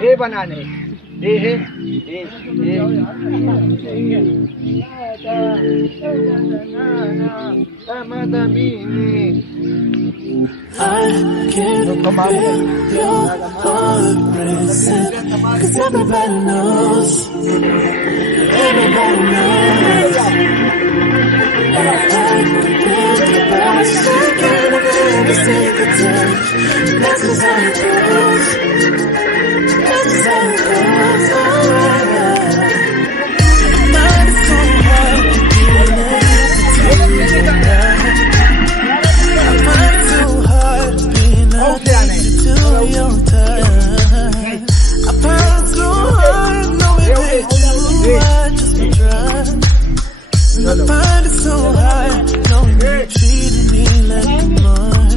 हे बनाने हे I can't feel your heart racing, 'cause everybody knows that I feel the best. I can't ever take a touch. That's just how it goes. That's just how it goes. Mine is so hard to get it. I find it so hard being addicted to your touch. I find it so hard knowing that you are just a drug. And I find it so hard knowing you're treating me like a mark.